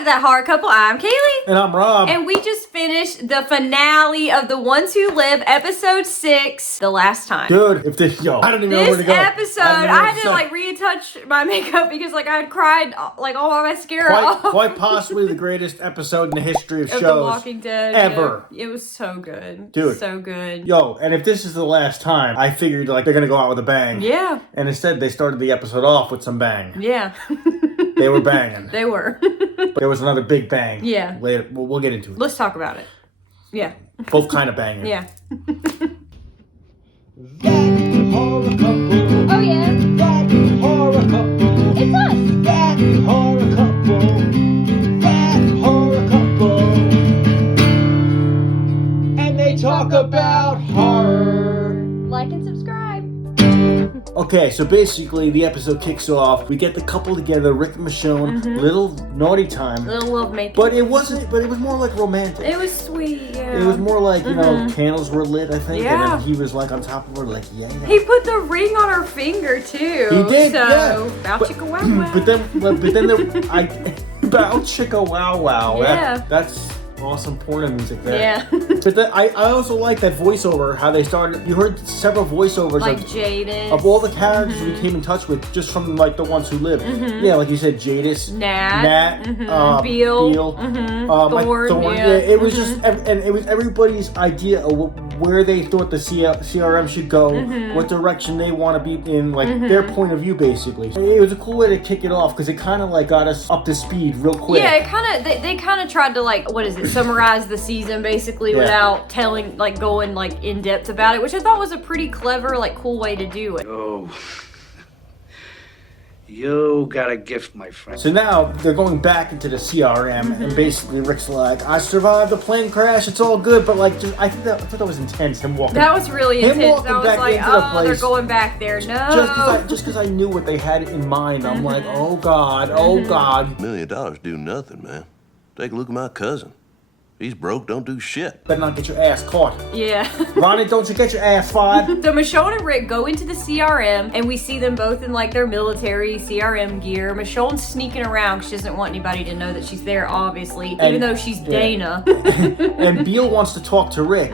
back to That Hard Couple. I'm Kaylee. And I'm Rob. And we just finished the finale of The Ones Who Live, episode 6, The Last Time. Dude, if this, I don't even know where to go. This episode, I had to like retouch my makeup because like I had cried like all my mascara off. Quite possibly the greatest episode in the history of shows. The Walking Dead. Ever. Yeah. It was so good. Dude. So good. Yo, and if this is the last time, I figured like they're going to go out with a bang. Yeah. And instead they started the episode off with some bang. Yeah. They were banging. They were. But there was another big bang. Yeah. Later. We'll get into it. Let's talk about it. Yeah. Both kind of banging. Yeah. That horror couple. Oh yeah. That horror couple. It's us. That horror couple. That horror couple. And they talk about horror. Like and subscribe. Okay, so basically the episode kicks off. We get the couple together, Rick and Michonne, little naughty time. Little love making. But it wasn't, but it was more like romantic. It was sweet, yeah. It was more like, you know, candles were lit, I think. Yeah. And then he was like on top of her, like, yeah. He put the ring on her finger too. He did, so, yeah. Bow chicka wow wow. But then bow chicka wow wow. Yeah. That's awesome porno music there. Yeah. But then I also like that voiceover, how they started. You heard several voiceovers Like Jadis. of all the characters we came in touch with, just from like the ones who live. Yeah, like you said, Jadis, Nat, Beal, Thorne, Yeah, it was just, and it was everybody's idea of where they thought the CRM should go, what direction they want to be in, like their point of view, basically. It was a cool way to kick it off because it kind of like got us up to speed real quick. Yeah, it kind of they kind of tried to like summarize the season basically without telling going in depth about it, which I thought was a pretty clever cool way to do it. Oh, you got a gift, my friend. So now they're going back into the CRM, and basically Rick's like, "I survived the plane crash. It's all good." But I thought that was intense. Him walking. That was really him intense. walking I was back like, into the oh, they're place. going back there. No. Just because I knew what they had in mind, I'm like, oh God, oh God. $1 million do nothing, man. Take a look at my cousin. He's broke, don't do shit. Better not get your ass caught. Yeah. Ronnie, don't you get your ass fired. So Michonne and Rick go into the CRM, and we see them both in their military CRM gear. Michonne's sneaking around because she doesn't want anybody to know that she's there, obviously, even though she's Dana. And Beal wants to talk to Rick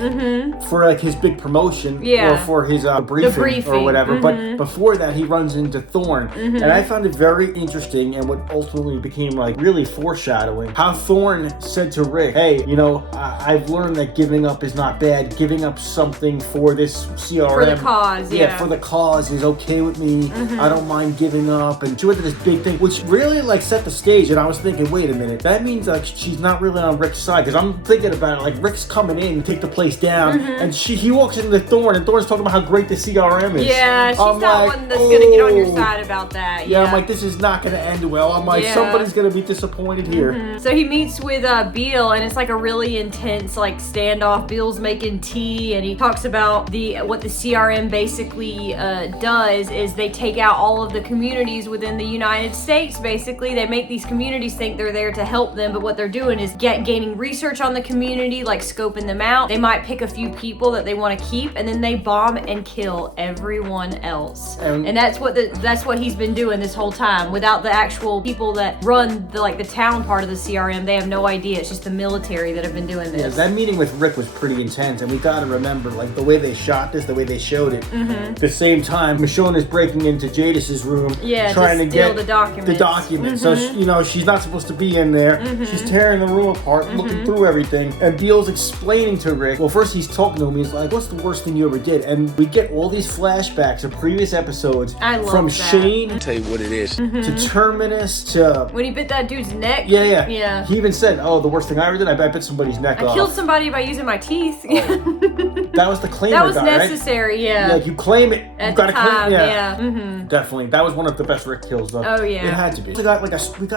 for his big promotion or for his briefing or whatever. But before that, he runs into Thorne. And I found it very interesting, and what ultimately became really foreshadowing, how Thorne said to Rick, hey, I've learned that giving up is not bad. Giving up something for this CRM. For the cause, yeah. For the cause is okay with me. I don't mind giving up. And she went to this big thing, which really set the stage. And I was thinking, wait a minute, that means she's not really on Rick's side. Because I'm thinking about it, Rick's coming in, take the place down. And he walks into Thorne, and Thorne's talking about how great the CRM is. Yeah, she's not one that's going to get on your side about that. Yeah, I'm like, this is not going to end well. I'm like, somebody's going to be disappointed here. So he meets with Beal, and it's a really intense standoff. Beal's making tea, and he talks about what the CRM basically does is they take out all of the communities within the United States. Basically, they make these communities think they're there to help them, but what they're doing is gaining research on the community, scoping them out. They might pick a few people that they want to keep, and then they bomb and kill everyone else. And that's what he's been doing this whole time. Without the actual people that run the town part of the CRM, they have no idea. It's just the military that have been doing this. Yeah, that meeting with Rick was pretty intense, and we gotta remember, the way they shot this, the way they showed it. At the same time, Michonne is breaking into Jadis's room, trying to get the documents. The documents. So she's not supposed to be in there. She's tearing the room apart, looking through everything. And Beal's explaining to Rick. Well, first he's talking to him. He's like, "What's the worst thing you ever did?" And we get all these flashbacks of previous episodes. I love from that. Shane. I'll tell you what it is. To Terminus to when he bit that dude's neck. Yeah. He even said, "Oh, the worst thing I ever did, I bit somebody's neck off." I killed somebody by using my teeth. That was the claim. That was guy, necessary, right? yeah. You claim it. At You gotta the time, claim, yeah. Definitely. That was one of the best Rick kills, though. Oh, yeah. It had to be. We got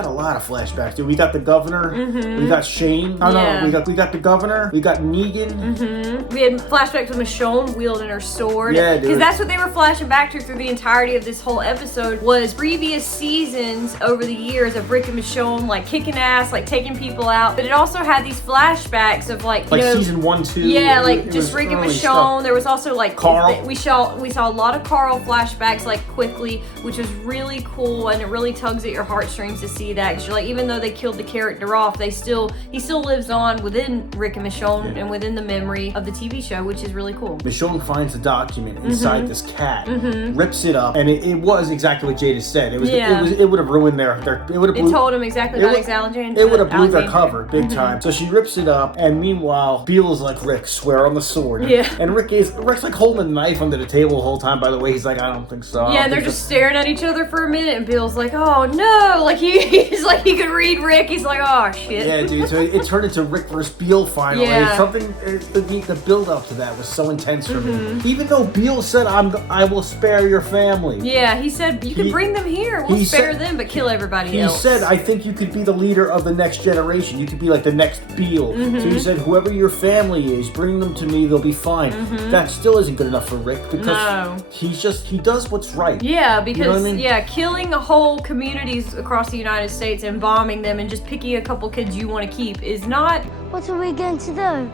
a lot of flashbacks, dude. We got the governor. We got Shane. Oh no, we got the governor. We got Negan. We had flashbacks with Michonne wielding her sword. Yeah, dude. Because that's what they were flashing back to through the entirety of this whole episode was previous seasons over the years of Rick and Michonne kicking ass, taking people out. But it also had these flashbacks of like, you know, season 1, 2. Yeah, like just Rick and Michonne. Stuff. There was also like Carl. We saw a lot of Carl flashbacks like quickly, which was really cool, and it really tugs at your heartstrings to see that. Because you're like, even though they killed the character off, he still lives on within Rick and Michonne and within the memory of the TV show, which is really cool. Michonne finds a document inside this cat, rips it up, and it was exactly what Jada said. It would have ruined their it would have told him exactly about Alexandria. It would have blew their cover big time. So she rips it up, and meanwhile, Beal is like, Rick, swear on the sword. Yeah. And Rick's like holding a knife under the table the whole time, by the way. He's like, I don't think so. Yeah, and they're just staring at each other for a minute, and Beal's like, oh no, like he's like, he could read Rick. He's like, oh shit. Yeah, dude. So it turned into Rick versus Beal finally. Yeah. The build up to that was so intense for me. Even though Beal said, I will spare your family. Yeah, he said, you can bring them here. We'll spare them, but kill everybody else. He said, I think you could be the leader of the next generation. You could be like the next Beal. So he said, whoever your family is, bring them to me. They'll be fine. That still isn't good enough for Rick because he does what's right. Yeah, because you know what I mean? Killing whole communities across the United States and bombing them and just picking a couple kids you want to keep is not. What are we going to do?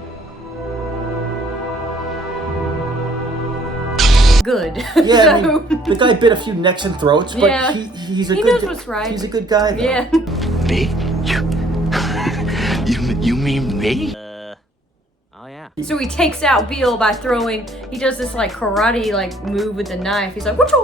Good. Yeah, I mean, the guy bit a few necks and throats, but he's a he good knows what's right. He's a good guy, though. Yeah. Me? You mean me? Oh yeah. So he takes out Beal by he does this like karate like move with the knife. He's like, whatcha?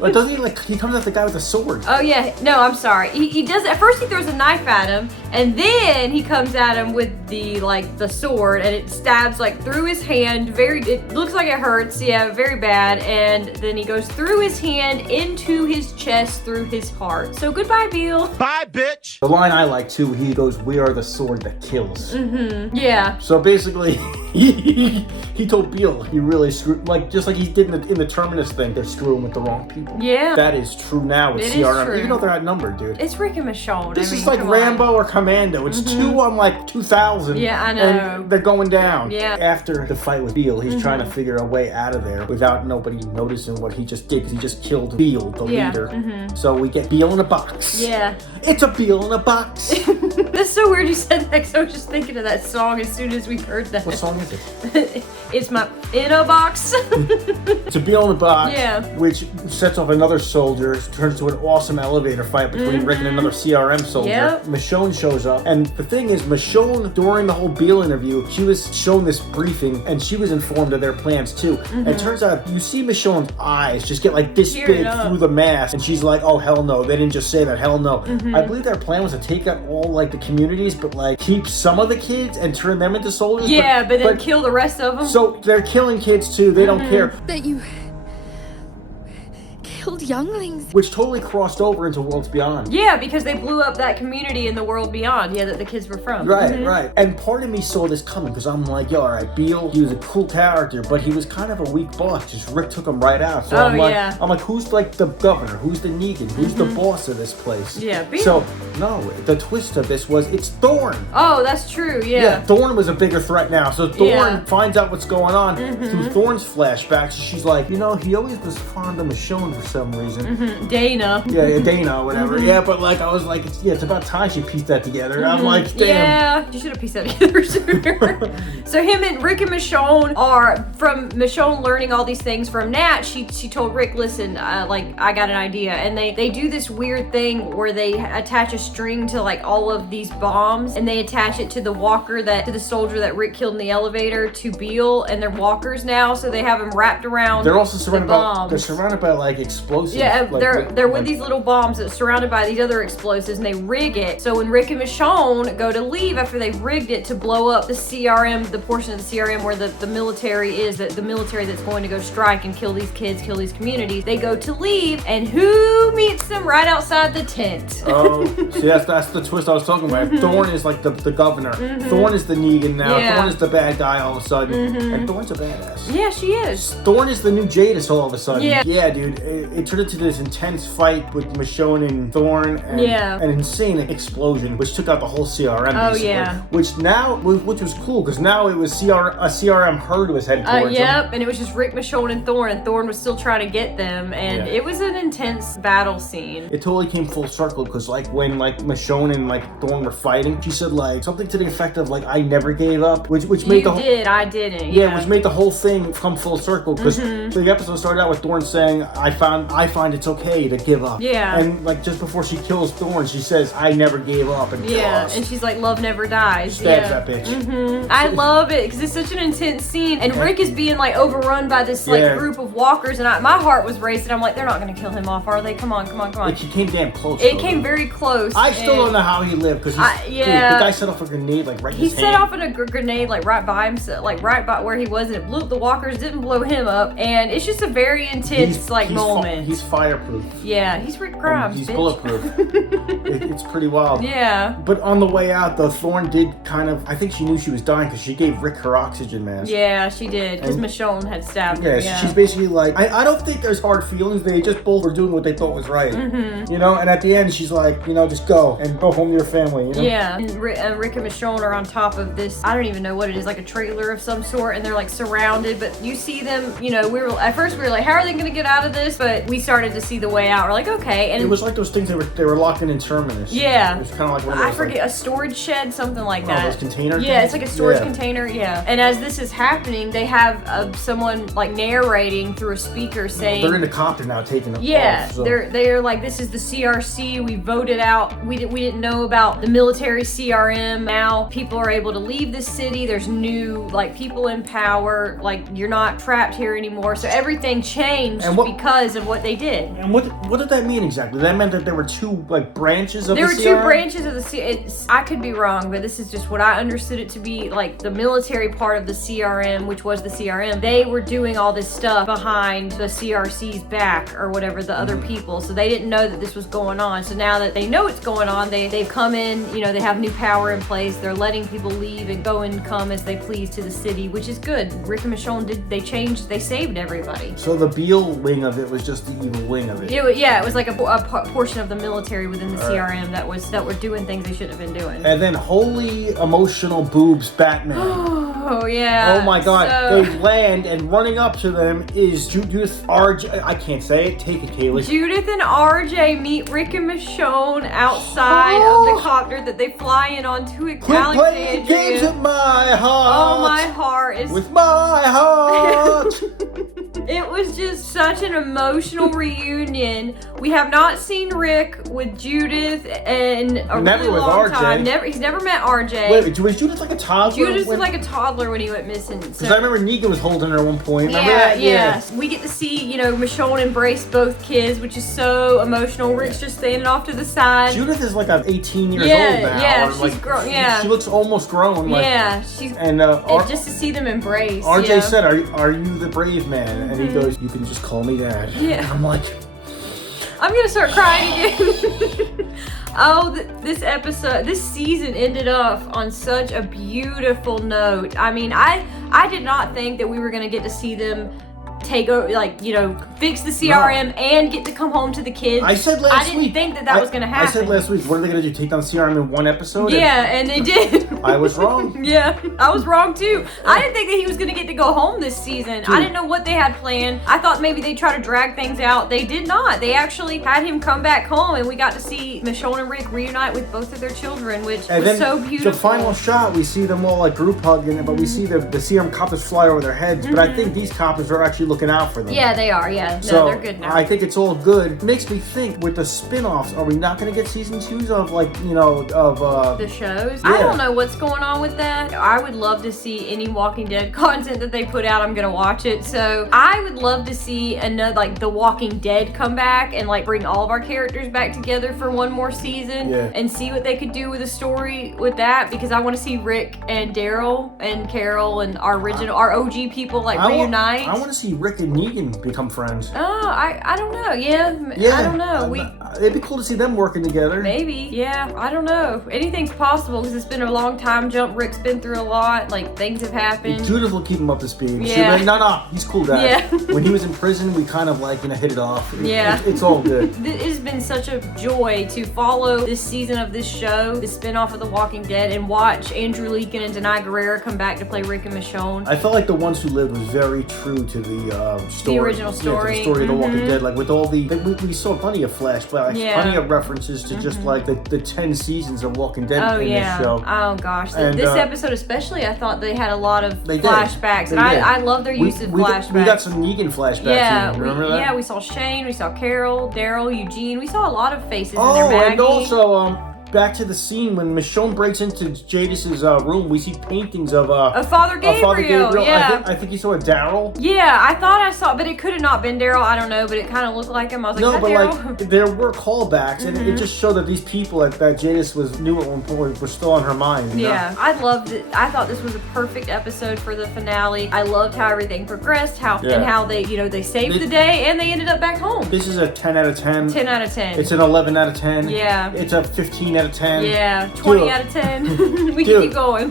Like, doesn't he comes at the guy with a sword? Oh yeah, no, I'm sorry. He does, at first he throws a knife at him, and then he comes at him with the sword, and it stabs like through his hand, it looks like it hurts, yeah, very bad, and then he goes through his hand, into his chest, through his heart. So goodbye, Beal. Bye, bitch. The line I like too, he goes, we are the sword that kills. Yeah. So basically, he told Beal he really screwed, like just like he did in the Terminus thing, they're screwing with the wrong people. Yeah. That is true now with It is CRM, true. even though they're outnumbered, dude. It's Rick and Michonne. This is like Rambo or Commando. It's 2 on like 2,000. Yeah, I know. And they're going down. Yeah. After the fight with Beal, he's trying to figure a way out of there without nobody noticing what he just did, because he just killed Beal, the leader. So we get Beal in a box. Yeah. It's a Beal in a box. That's so weird you said that, because I was just thinking of that song as soon as we heard that. What song is it? It's my in a box. It's a Beal in a box, Yeah. which sets off another soldier, turns to an awesome elevator fight between Rick and another CRM soldier. Yep. Michonne shows up, and the thing is, Michonne, during the whole Beal interview, she was shown this briefing, and she was informed of their plans too. And it turns out, you see Michonne's eyes just get like this big through the mask, and she's like, oh hell no, they didn't just say that, hell no. I believe their plan was to take out all like the communities, but like keep some of the kids and turn them into soldiers. Yeah, but then kill the rest of them. So they're killing kids too, they don't care. That you killed younglings. Which totally crossed over into Worlds Beyond. Yeah, because they blew up that community in the world beyond, that the kids were from. Right. And part of me saw this coming, because I'm like, yo, all right, Beal, he was a cool character, but he was kind of a weak boss. Just Rick took him right out. So I'm like, who's like the governor? Who's the Negan? Who's the boss of this place? Yeah, Beal. So, no, the twist of this was, it's Thorn. Oh, that's true, yeah. Thorn was a bigger threat now. So Thorn finds out what's going on through Thorn's flashbacks. So she's like, he always was fond of Michonne for some reason. Dana. Yeah, Dana or whatever. Yeah, but like, I was like, it's about time she pieced that together. I'm like, damn. Yeah, you should have pieced that together sooner. So him and Rick and Michonne are, from Michonne learning all these things from Nat, she told Rick, listen, I got an idea. And they do this weird thing where they attach a string to like all of these bombs, and they attach it to to the soldier that Rick killed in the elevator, to Beal, and they're walkers now, so they have them wrapped around. They're also surrounded bombs. They're surrounded by like explosives. Yeah, they're with these little bombs that's surrounded by these other explosives, and they rig it. So when Rick and Michonne go to leave after they've rigged it to blow up the CRM, the portion of the CRM where the military is, the military that's going to go strike and kill these kids, kill these communities, they go to leave, and who meets them right outside the tent? Oh, see, that's the twist I was talking about. Thorn is like the governor. Thorn is the Negan now. Yeah. Thorn is the bad guy all of a sudden. And Thorn's a badass. Yeah, she is. Thorn is the new Jadis all of a sudden. Yeah. Dude. It turned into this intense fight with Michonne and Thorn, and an insane explosion, which took out the whole CRM. Oh, basically. yeah. Which was cool, because now it was a CRM herd was headed towards them. And it was just Rick, Michonne, and Thorn was still trying to get them, and it was an intense battle scene. It totally came full circle, because like when like Michonne and like Thorne were fighting, she said like something to the effect of like I never gave up, which made the whole I didn't. Yeah, which made the whole thing come full circle because the episode started out with Thorne saying I find it's okay to give up. Yeah. And like just before she kills Thorne, she says I never gave up. And and she's like love never dies. Stabs that bitch. I love it because it's such an intense scene, and Rick is being like overrun by this like group of walkers, and my heart was racing. I'm like, they're not gonna kill him off, are they? Come on. Like, he came damn close. It came very close. I still don't know how he lived because the guy set off a grenade like right in his hand. He set off a grenade like right by himself, like right by where he was, and it blew up the walkers. Didn't blow him up, and it's just a very intense moment. He's fireproof. Yeah, he's Rick Grimes. He's bulletproof. It's pretty wild. Yeah. But on the way out, though, Thorne did kind of. I think she knew she was dying because she gave Rick her oxygen mask. Yeah, she did because Michonne had stabbed her. Yeah, she's basically like, I don't think there's hard feelings. They just both were doing what they thought was right. You know, and at the end, she's like, you know, just go and go home to your family. You know? Yeah, and Rick and Michonne are on top of this. I don't even know what it is, like a trailer of some sort, and they're like surrounded. But you see them. You know, at first we were like, how are they going to get out of this? But we started to see the way out. We're like, okay. And it was like those things they were locked in Terminus. Yeah. It was kind of like one of those. I forget, a storage shed, something like that. Those containers. Yeah, it's like a storage container. Yeah. And as this is happening, they have someone like narrating through a speaker saying they're in the copter now, taking them. Yeah, off, so. they're like, this is the CRC. We voted out. We didn't know about the military CRM. Now people are able to leave the city. There's new like people in power. Like you're not trapped here anymore. So everything changed because of what they did. And what did that mean exactly? That meant that there were two like branches of the CRM? There were two branches of the CRM. I could be wrong, but this is just what I understood it to be. Like the military part of the CRM, which was the CRM, they were doing all this stuff behind the CRC's back or whatever, the other people. So they didn't know that this was going on. So now that they know it's going on, they've come in, you know, they have new power in place. They're letting people leave and go and come as they please to the city, which is good. Rick and Michonne they saved everybody. So the Beal wing of it was just the evil wing of it. It was like a portion of the military within the CRM that were doing things they shouldn't have been doing. And then holy emotional boobs Batman. Oh yeah. Oh my god. They land and running up to them is Judith RJ. I can't say it. Take it, Kaylee. Judith and RJ meet Rick and Michonne outside of the copter that they fly in onto Quit playing games with my heart. Oh, my heart is with my heart. It was just such an emotional reunion. We have not seen Rick with Judith in a really long time. He's never met RJ. Wait, was Judith like a toddler? Judith was like a toddler when he went missing. Because I remember Negan was holding her at one point. Remember that? Yeah. Yes. We get to see, you know, Michonne embrace both kids, which is so emotional. Rick's just standing off to the side. Judith is like 18 years old now. Yeah, she's grown. Yeah, she looks almost grown. Yeah, she's and just to see them embrace. RJ said, "Are you the brave man?" And he goes, "You can just call me Dad." Yeah, I'm like, I'm gonna start crying again. This season ended off on such a beautiful note. I mean, I did not think that we were gonna get to see them take over, like, you know, fix the CRM and get to come home to the kids. I said last week. I didn't think that was going to happen. I said last week, what are they going to do? Take down CRM in one episode? Yeah, and they did. I was wrong. Yeah, I was wrong too. I didn't think that he was going to get to go home this season. Dude. I didn't know what they had planned. I thought maybe they'd try to drag things out. They did not. They actually had him come back home, and we got to see Michonne and Rick reunite with both of their children, which was so beautiful. The final shot, we see them all like group hugging, but we see the CRM coppers fly over their heads. But I think these coppers are actually looking out for them. Yeah, they are. Yeah, no, so they're good now. I think it's all good. It makes me think with the spin-offs, are we not going to get season 2s of like, you know, of the shows? Yeah. I don't know what's going on with that. I would love to see any Walking Dead content that they put out. I'm going to watch it. So I would love to see another, like, The Walking Dead come back and like bring all of our characters back together for one more season and see what they could do with a story with that, because I want to see Rick and Daryl and Carol and our OG people like reunite. I want to see Rick and Negan become friends. Oh, I don't know. Yeah, I don't know. It'd be cool to see them working together. Maybe. Yeah, I don't know. Anything's possible because it's been a long time jump. Rick's been through a lot. Like, things have happened. Judith will keep him up to speed. Yeah. Like, no, he's cool, Dad. Yeah. When he was in prison, we kind of like, you know, hit it off. Yeah. It's all good. It has been such a joy to follow this season of this show, the spinoff of The Walking Dead, and watch Andrew Lincoln and Denai Guerrera come back to play Rick and Michonne. I felt like The Ones Who Lived was very true to the story. The original story. The story of The Walking Dead. Like, with all the... We saw plenty of flashbacks that. Plenty of references to just like the 10 seasons of Walking Dead in this show. Oh gosh, and, this episode especially, I thought they had a lot of they flashbacks, did. and I love their use of flashbacks. We got some Negan flashbacks. Remember that? Yeah, we saw Shane, we saw Carol, Daryl, Eugene. We saw a lot of faces in there. Maggie. And also back to the scene when Michonne breaks into Jadis's room, we see paintings of Father Gabriel. Father Gabriel. Yeah. I think you saw a Daryl. Yeah, I thought I saw, but it could have not been Daryl. I don't know, but it kind of looked like him. I was like, no, but Daryl? like there were callbacks, and it just showed that these people that Jadis knew at one point were still on her mind. You know? I loved it. I thought this was a perfect episode for the finale. I loved how everything progressed, and how they they saved the day and they ended up back home. This is a 10 out of 10. 10 out of 10. It's an 11 out of 10. Yeah. It's a 15 out of 10. Yeah. 20 out of 10. We can keep going.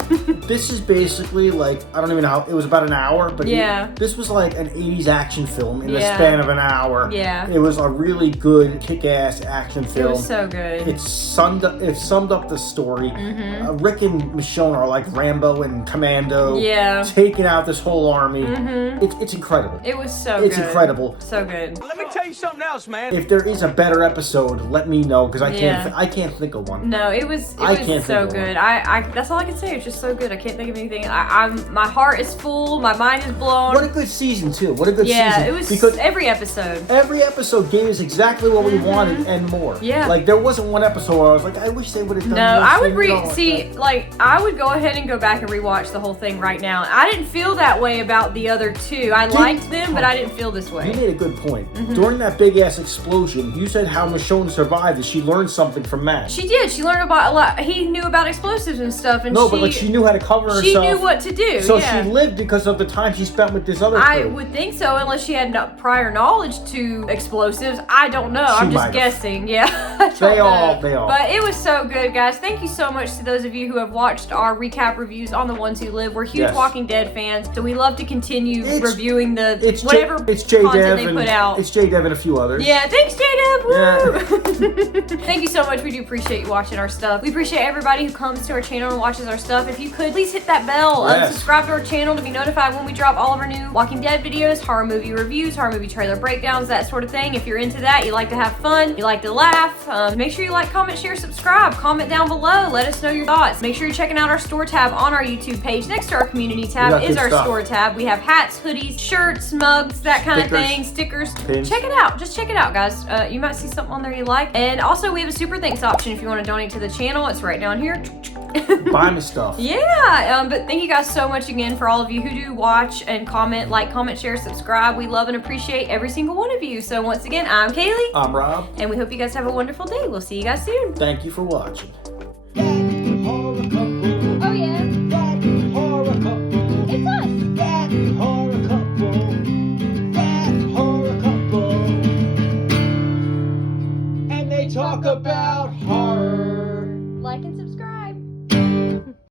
This is basically like, I don't even know how, it was about an hour, but this was like an 80s action film in the span of an hour. Yeah. It was a really good kick-ass action film. It was so good. It summed up the story. Rick and Michonne are like Rambo and Commando. Yeah. Taking out this whole army. It's incredible. It was so It's incredible. So good. Let me tell you something else, man. If there is a better episode, let me know, because I can't think of one. No, it was so good. I that's all I can say. It's just so good. I can't think of anything. My heart is full. My mind is blown. What a good season too. What a good season. Yeah, it was because every episode gave us exactly what we wanted and more. Yeah. Like there wasn't one episode where I was like, I wish they would have done this. No, I would I would go ahead and go back and rewatch the whole thing right now. I didn't feel that way about the other two. I liked them, but I didn't feel this way. You made a good point. During that big ass explosion, you said how Michonne survived, and she learned something from Matt. She did. She learned about a lot. He knew about explosives and stuff, and but like she knew how to cover herself. She knew what to do. So she lived because of the time she spent with this other crew. I would think so, unless she had prior knowledge to explosives. I don't know. I'm just guessing. Yeah. They all. But it was so good, guys. Thank you so much to those of you who have watched our recap reviews on The Ones Who Live. We're huge Walking Dead fans, so we love to continue reviewing content they put out. It's J-Dev and a few others. Yeah, thanks, J-Dev. Woo! Yeah. Thank you so much. We do appreciate you watching our stuff. We appreciate everybody who comes to our channel and watches our stuff. If you could, please hit that bell. Subscribe to our channel to be notified when we drop all of our new Walking Dead videos, horror movie reviews, horror movie trailer breakdowns, that sort of thing. If you're into that, you like to have fun, you like to laugh, make sure you like, comment, share, subscribe. Comment down below. Let us know your thoughts. Make sure you're checking out our store tab on our YouTube page. Next to our community tab is our store tab. We have hats, hoodies, shirts, mugs, that kind of thing, stickers. Pins. Check it out. Just check it out, guys. You might see something on there you like. And also, we have a super thanks option if you want to donate to the channel. It's right down here. Buy me stuff. Yeah, but thank you guys so much again for all of you who do watch and comment, like, comment, share, subscribe. We love and appreciate every single one of you. So once again, I'm Kaylee. I'm Rob. And we hope you guys have a wonderful day. We'll see you guys soon. Thank you for watching.